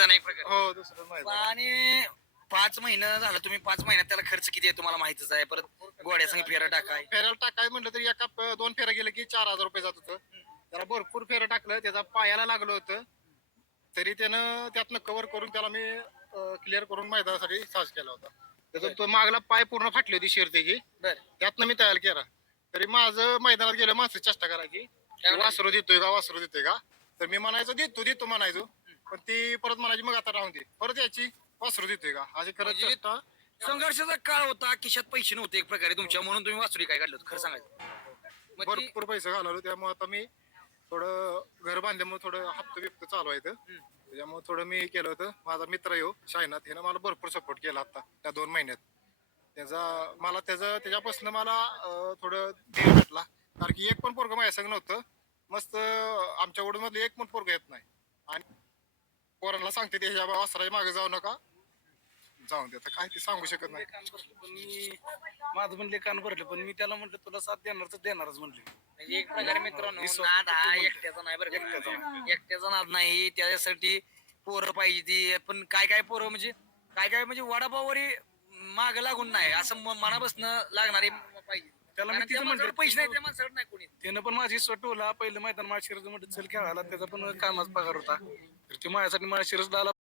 मैदान आहे एक प्रकारे. हो दुसरं मैदान. आणि 5 महिने झालं, तुम्ही 5 महिन्यात त्याला खर्च किती आहे तुम्हाला माहितच आहे. परत गोड्यासंग फेरा टाकाय, फेऱ्याला टाकाय म्हणलं तरी एका 2 फेऱ्या गेले की 4,000 रुपये जात होतं. त्याला भरपूर फेरं टाकलं, त्याचा पायाला लागलं होतं, तरी त्यानं त्यातनं कव्हर करून त्याला मी क्लिअर करून मैदानासाठी साज केला होता. त्याचा तो मागला पाय पूर्ण फाटली होती शिरतेची, त्यातनं मी तयार केला. तरी माझं मैदानात गेलं माणसं चेष्टा करायची, वासरू देतोय का, तर मी म्हणायचो देतो म्हणायचो, पण ती परत म्हणायची मग आता राहून दे, परत याची वासरू देतोय का असे करत चेष्टा. संघर्षाचा काळ होता, खिशात पैसे नव्हते एक प्रकारे तुमच्या, म्हणून तुम्ही वासुरी काय काढलं होतं खरं सांगायचं. भरपूर पैसे घालवले, त्यामुळे आता मी थोडं घर बांधल्यामुळे थोडं हप्ता बिप्त चालू आहे, त्याच्यामुळे थोडं मी केलं होतं. माझा मित्र येऊ शायनाथ, ह्यानं मला भरपूर सपोर्ट केला आता त्या 2 महिन्यात. त्याच्यापासून मला थोडं ध्येय भेटला, कारण की एक पण पोरगं माझ्या संग नव्हतं. मस्त आमच्या ओढूमधले एक पण पोरगं येत नाही, आणि पोरांना सांगते ते ह्या वासराच्या मागे जाऊ नका, जाऊन दे, काय ते सांगू शकत नाही. माझं म्हणले कान भरले, पण मी त्याला म्हटलं तुला साथ देणार तर देणारच म्हणले. म्हणजे एक प्रकारे मित्रांनो, नाद हा एकट्याचा नाही बरं का. एकट्याचा नाद नाही, त्याच्यासाठी पोरं पाहिजे ती. पण काय पोरं म्हणजे काय म्हणजे वडापावरी माग लागून नाही, असं मनापासनं लागणारे पाहिजे. त्याला मी कारण त्या तिथं माणसाकडे म्हणलं पैसे नाही, त्या माणसाकडे नाही कोणी. त्यानं पण माझी स्वतःला पहिलं मैदान माळशिरस म्हटलं चल खेळायला, त्याचा पण कामाचा पगार होता, तर ते माझ्यासाठी माळशिरसला आला.